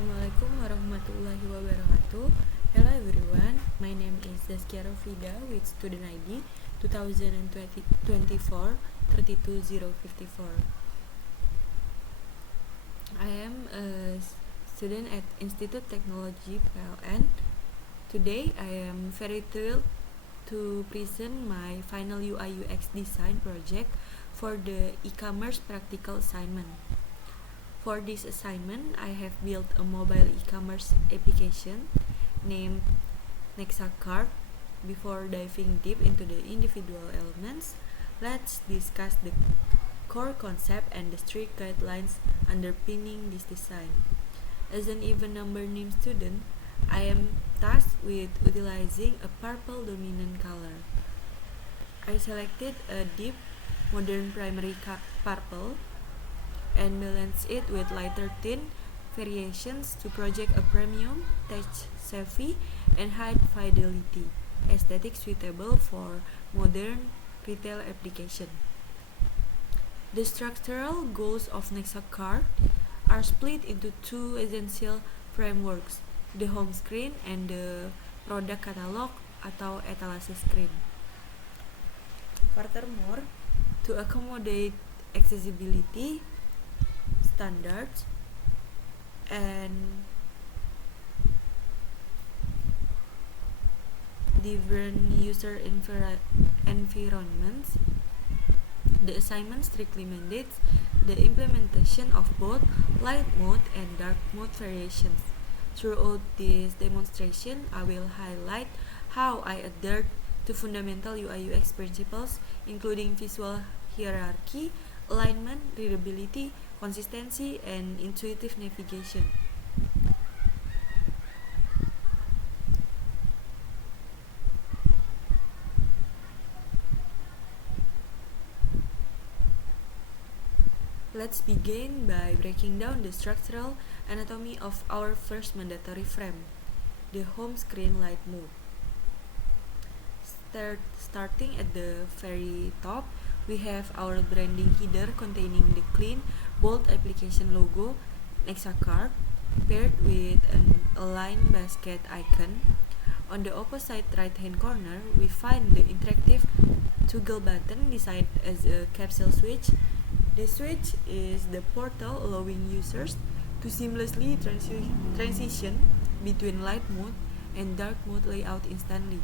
Assalamualaikum warahmatullahi wabarakatuh. Hello everyone, my name is Zaskia Rofida with student ID 2024 32054. I am a student at Institute Technology PLN. Today I am very thrilled to present my final UI UX design project for the e-commerce practical assignment. For this assignment, I have built a mobile e-commerce application named Nexacart. Before diving deep into the individual elements, let's discuss the core concept and the strict guidelines underpinning this design. As an even number named student, I am tasked with utilizing a purple dominant color. I selected a deep modern primary purple and balance it with lighter tint variations to project a premium, touch-savvy, and high-fidelity aesthetic suitable for modern retail application. The structural goals of Nexacart are split into two essential frameworks, the home screen and the product catalog atau etalase screen. Furthermore, to accommodate accessibility standards and different user environments, the assignment strictly mandates the implementation of both light mode and dark mode variations. Throughout this demonstration, I will highlight how I adhered to fundamental UI/UX principles, including visual hierarchy, alignment, readability, consistency, and intuitive navigation. Let's begin by breaking down the structural anatomy of our first mandatory frame, the home screen light mode. Starting at the very top, we have our branding header containing the clean, bold application logo Nexacart paired with an aligned basket icon. On the opposite right-hand corner, we find the interactive toggle button designed as a capsule switch. This switch is the portal allowing users to seamlessly transition between light mode and dark mode layout instantly.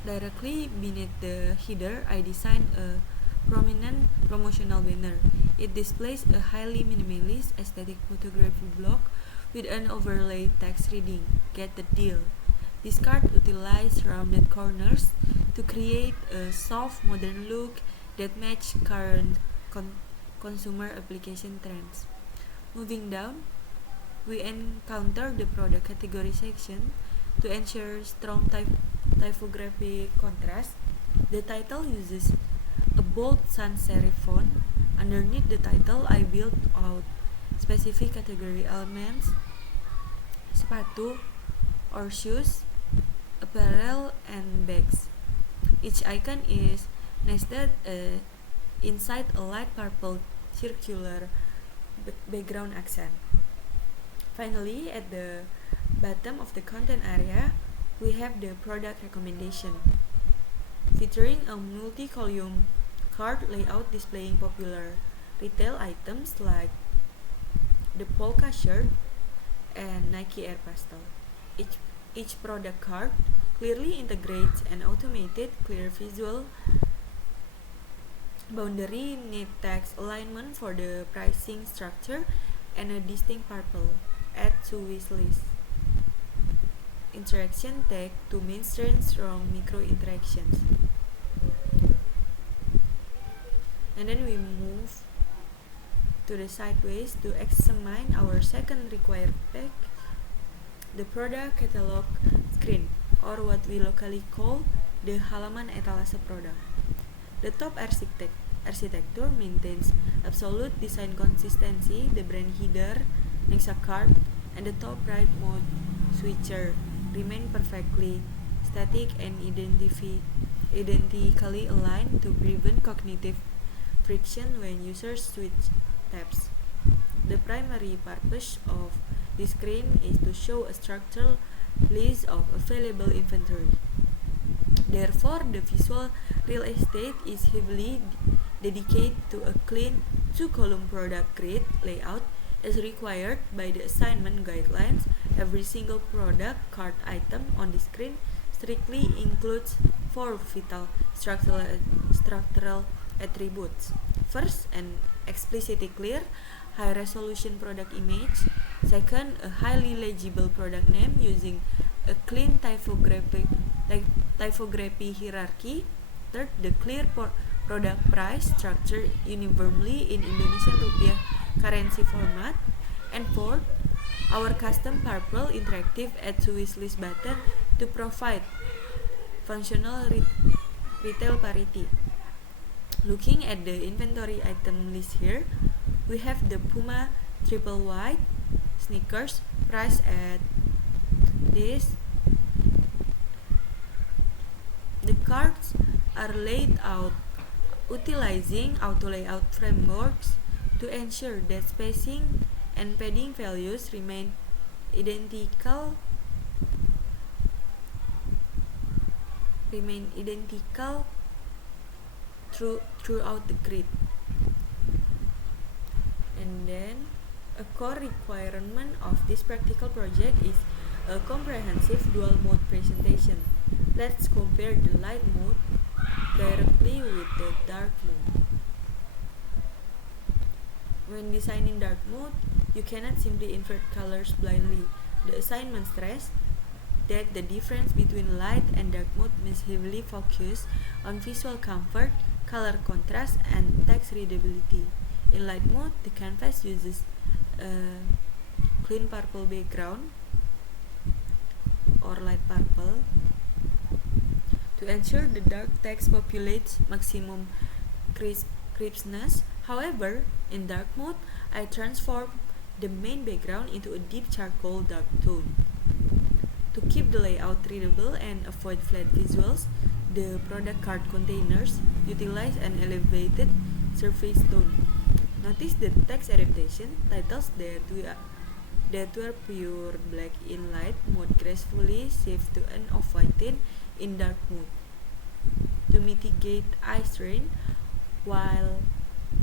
Directly beneath the header, I designed a prominent promotional banner. It displays a highly minimalist aesthetic photography block with an overlay text reading, "Get the deal." This card utilized rounded corners to create a soft modern look that match current consumer application trends. Moving down, we encounter the product category section. To ensure strong typographic contrast, the title uses a bold sans serif font. Underneath the title, I built out specific category elements: sepatu or shoes, apparel, and bags. Each icon is nested inside a light purple circular background accent. Finally, at the bottom of the content area, we have the product recommendation, featuring a multi-column card layout displaying popular retail items like the Polka shirt and Nike Air Pastel. Each product card clearly integrates an automated, clear visual boundary, neat text alignment for the pricing structure, and a distinct purple. Add to wish list. Interaction tag to mainstream strong micro interactions. And then we move to the sideways to examine our second required tag, the product catalog screen, or what we locally call the halaman etalase product. The top architecture maintains absolute design consistency. The brand header, Nexacart, and the top right mode switcher remain perfectly static and identically aligned to prevent cognitive friction when users switch tabs. The primary purpose of this screen is to show a structural list of available inventory. Therefore, the visual real estate is heavily dedicated to a clean two-column product grid layout as required by the assignment guidelines. Every single product card item on the screen strictly includes 4 vital structural attributes. First, an explicitly clear, high-resolution product image. Second, a highly legible product name using a clean typography hierarchy. Third, the clear product price structure uniformly in Indonesian rupiah currency format. And fourth, our custom purple interactive add to wishlist button to provide functional retail parity. Looking at the inventory item list here, we have the Puma triple white sneakers priced at this. The cards are laid out utilizing auto layout frameworks to ensure that spacing and padding values remain identical throughout the grid. And then a core requirement of this practical project is a comprehensive dual mode presentation. Let's compare the light mode directly with the dark mode. When designing dark mode, you cannot simply invert colors blindly. The assignment stressed that the difference between light and dark mode must heavily focus on visual comfort, color contrast, and text readability. In light mode, the canvas uses a clean purple background or light purple to ensure the dark text populates maximum crispness. However, in dark mode, I transform the main background into a deep charcoal dark tone. To keep the layout readable and avoid flat visuals, the product card containers utilize an elevated surface tone. Notice the text adaptation. Titles that were pure black in light mode gracefully shift to an off-white in dark mode to mitigate eye strain while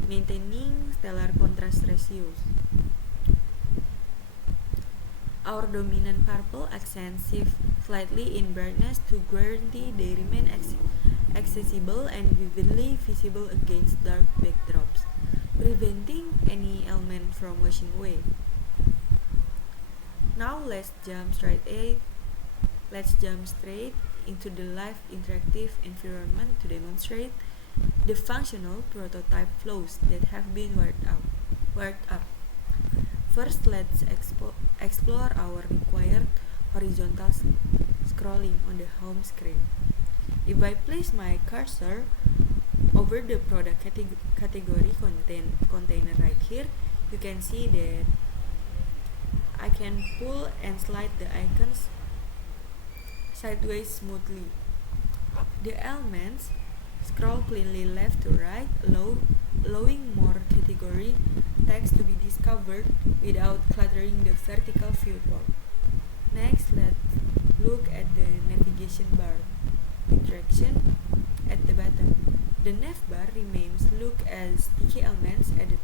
maintaining stellar contrast ratios. Our dominant purple accents shift slightly in brightness to guarantee they remain accessible and vividly visible against dark backdrops, preventing any element from washing away. Now let's jump straight into the live interactive environment to demonstrate the functional prototype flows that have been worked up. First, let's explore our required horizontal scrolling on the home screen. If I place my cursor over the product category container right here, you can see that I can pull and slide the icons sideways smoothly. The elements scroll cleanly left to right, allowing more category text to be discovered without cluttering the vertical viewport. Next, let's look at the navigation bar interaction at the bottom. The nav bar remains look as sticky elements at the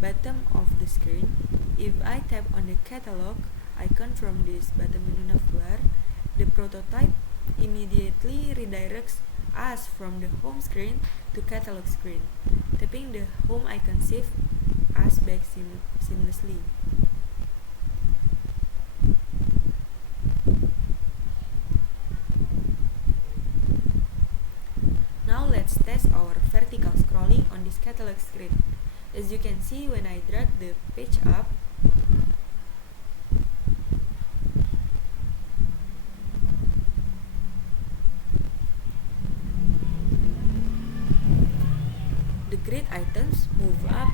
bottom of the screen. If I tap on the catalog icon from this bottom menu navbar, the prototype immediately redirects us from the home screen to catalog screen. Tapping the home icon shifts us back seamlessly. Now let's test our vertical scrolling on this catalog screen. As you can see, when I drag the page up, the grid items move up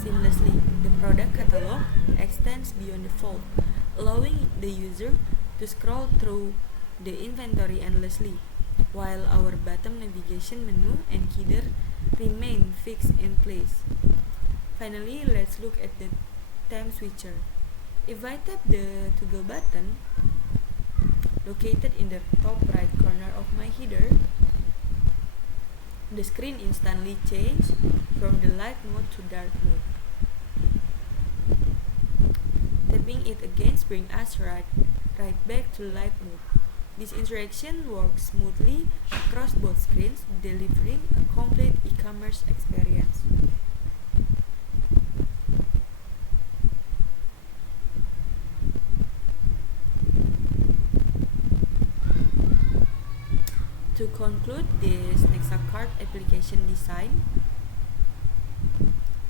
seamlessly. The product catalog extends beyond the fold, allowing the user to scroll through the inventory endlessly, while our bottom navigation menu and header remain fixed in place. Finally, let's look at the time switcher. If I tap the toggle button located in the top right corner of my header, the screen instantly changes from the light mode to dark mode. Tapping it again brings us right back to light mode. This interaction works smoothly across both screens, delivering a complete e-commerce experience. To conclude, this Nexacart application design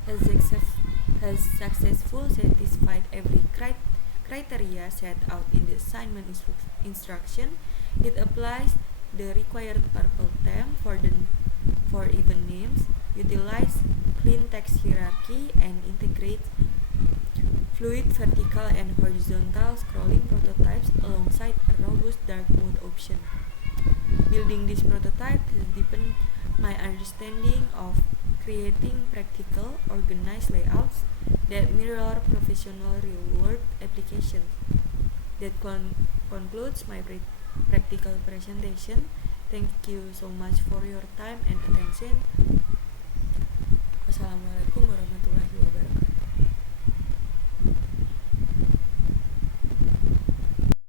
has successfully satisfied every criteria set out in the assignment instruction. It applies the required purple theme for even names, utilize clean text hierarchy, and integrates fluid vertical and horizontal scrolling prototypes alongside a robust dark mode option. Building this prototype has deepened my understanding of creating practical, organized layouts that mirror professional real-world applications. That concludes my practical presentation. Thank you so much for your time and attention. Wassalamualaikum warahmatullahi wabarakatuh.